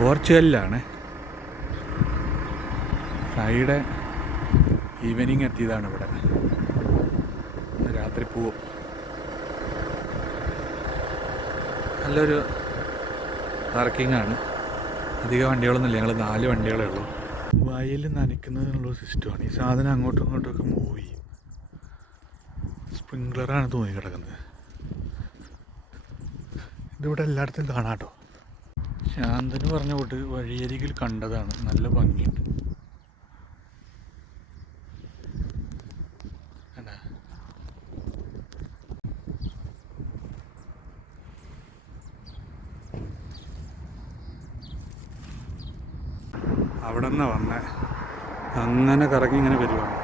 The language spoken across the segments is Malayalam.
പോർച്ചുഗലിലാണ്. ഫ്രൈഡേ ഈവനിങ് എത്തിയതാണ് ഇവിടെ. ഇന്ന് രാത്രി പോവും. നല്ലൊരു പാർക്കിങ്ങാണ്. അധികം വണ്ടികളൊന്നുമില്ല, ഞങ്ങൾ 4 വണ്ടികളേ ഉള്ളൂ. വയൽ നനയ്ക്കുന്നതിനുള്ള സിസ്റ്റമാണ്. ഈ സാധനം അങ്ങോട്ടും ഇങ്ങോട്ടുമൊക്കെ മൂവ് ചെയ്യും. സ്പ്രിങ്ക്ലറാണ് തോന്നി കിടക്കുന്നത്. ഇതിവിടെ എല്ലായിടത്തും കാണാം കേട്ടോ. ശാന്തന് പറഞ്ഞ കൂട്ട് വഴിയരികിൽ കണ്ടതാണ്. നല്ല ഭംഗിയുണ്ട്. അവിടെ നിന്നാണ് വന്നേ. അങ്ങനെ കറങ്ങി ഇങ്ങനെ വരുവാണ്.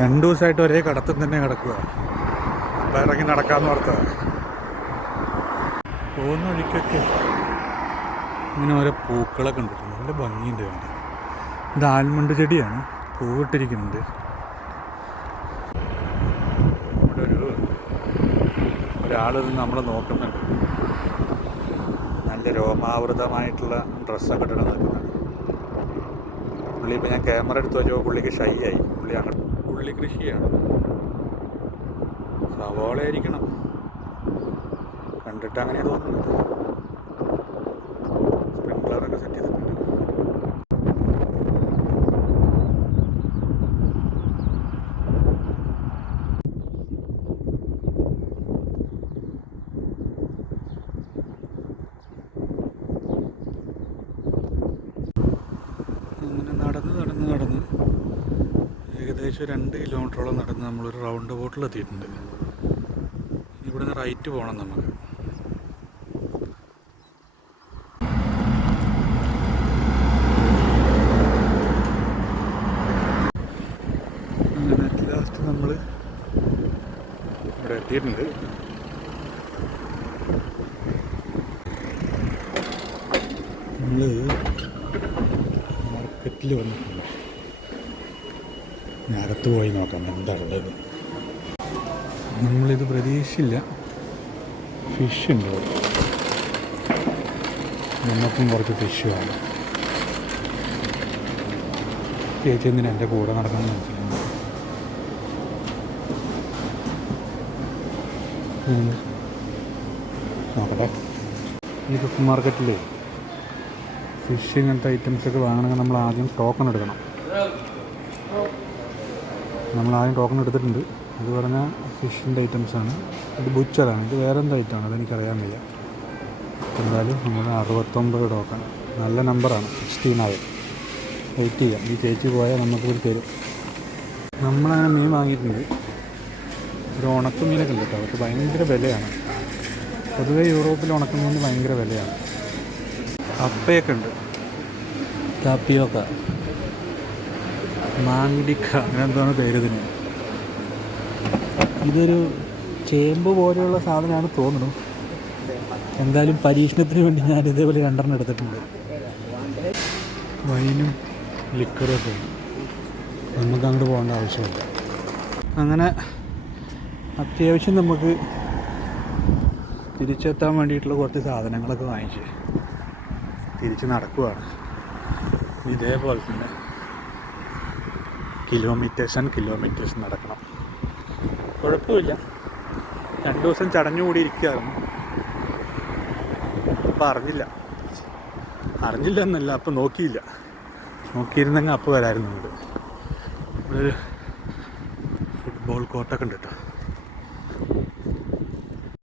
2 ദിവസമായിട്ട് ഒരേ കടത്തിൽ തന്നെ കിടക്കുക. അപ്പം ഇറങ്ങി നടക്കാമെന്ന് ഓർത്തതാണ്. പോകുന്ന വഴിക്കൊക്കെ ഇങ്ങനെ ഓരോ പൂക്കളൊക്കെ ഉണ്ട്. നല്ല ഭംഗിയുണ്ട് കാണാൻ. ഇത് ആൽമണ്ട് ചെടിയാണ്, പൂവിട്ടിരിക്കുന്നുണ്ട്. ഇവിടെ ഒരാൾ നമ്മളെ നോക്കുന്നുണ്ട്. നല്ല രോമാവൃതമായിട്ടുള്ള ഡ്രസ്സൊക്കെ ഇട്ടിട്ട് നിൽക്കുന്നത്. പുള്ളി ഇപ്പം ഞാൻ ക്യാമറ എടുത്ത് വെച്ചപ്പോൾ പുള്ളിക്ക് ഷൈ ആയി. പുള്ളി കൃഷിയാണ്. സവാളയായിരിക്കണം, കണ്ടിട്ട് അങ്ങനെ തോന്നുന്നത്. സ്പ്രിങ്ക്ലറൊക്കെ സെറ്റ് ചെയ്തിട്ടുണ്ട്. അങ്ങനെ നടന്ന് ഏകദേശം 2 കിലോമീറ്ററോളം നടന്ന് നമ്മളൊരു റൗണ്ട് ബോട്ടിലെത്തിയിട്ടുണ്ട്. ഇവിടെ നിന്ന് റൈറ്റ് പോകണം നമുക്ക്. അങ്ങനെ ലാസ്റ്റ് നമ്മൾ ഇവിടെ എത്തിയിട്ടുണ്ട്. നമ്മൾ മാർക്കറ്റിൽ വന്നിട്ടുണ്ട്. അകത്ത് പോയി നോക്കാം എന്താണുള്ളത്. നമ്മളിത് പ്രതീക്ഷിച്ചില്ല. ഫിഷ് ഉണ്ട്. നമുക്കും കുറച്ച് ഫിഷ് വേണം. ചേച്ചി എന്തിനാ എൻ്റെ കൂടെ നടക്കാൻ മനസ്സിലായി. നോക്കട്ടെ. ഈ സൂപ്പർ മാർക്കറ്റിൽ ഫിഷ് ഇങ്ങനത്തെ ഐറ്റംസൊക്കെ വാങ്ങണമെങ്കിൽ നമ്മൾ ആദ്യം ടോക്കൺ എടുക്കണം. നമ്മളാദ്യം ടോക്കൺ എടുത്തിട്ടുണ്ട്. ഇത് പറഞ്ഞാൽ ഫിഷിൻ്റെ ഐറ്റംസാണ്. ഇത് ബുച്ചറാണ്. ഇത് വേറെ എന്ത് ഐറ്റമാണ് അതെനിക്കറിയാൻ വയ്യ. എന്തായാലും നമ്മൾ 69 ടോക്കൺ. നല്ല നമ്പറാണ്. 69. വെയിറ്റ് ചെയ്യാം. ഈ ചേച്ചി പോയാൽ നമുക്കിത് തരും. നമ്മളങ്ങനെ മീൻ വാങ്ങിയിട്ടുണ്ട്. ഒരു ഉണക്കമീനൊക്കെ ഉണ്ട് കേട്ടോ. അവർക്ക് ഭയങ്കര വിലയാണ്. പൊതുവേ യൂറോപ്പിൽ ഉണക്കമീന് ഭയങ്കര വിലയാണ്. കപ്പയൊക്കെ ഉണ്ട്. ടാപ്പിയോക്ക, മാങ്കിടിക്ക, അങ്ങനെ എന്താണ് പേര് ഇതിന്. ഇതൊരു ചേമ്പ് പോലെയുള്ള സാധനമാണ് തോന്നുന്നു. എന്തായാലും പരീക്ഷണത്തിന് വേണ്ടി ഞാൻ ഇതേപോലെ 2 എടുത്തിട്ടുണ്ട്. വൈനും ലിക്കറും ഒക്കെ നമുക്ക് അങ്ങോട്ട് പോകേണ്ട ആവശ്യമില്ല. അങ്ങനെ അത്യാവശ്യം നമുക്ക് തിരിച്ചെത്താൻ വേണ്ടിയിട്ടുള്ള കുറച്ച് സാധനങ്ങളൊക്കെ വാങ്ങിച്ച് തിരിച്ച് നടക്കുവാണ്. ഇതേപോലെ തന്നെ കിലോമീറ്റേഴ്സ് നടക്കണം. കുഴപ്പമില്ല. 2 ദിവസം ചടഞ്ഞുകൂടി ഇരിക്കുകയായിരുന്നു. അപ്പം അറിഞ്ഞില്ല എന്നല്ല, അപ്പം നോക്കിയിരുന്നെങ്കിൽ അപ്പം വരായിരുന്നു. ഇവിടെ ഒരു ഫുട്ബോൾ കോർട്ടൊക്കെ ഉണ്ട് കേട്ടോ.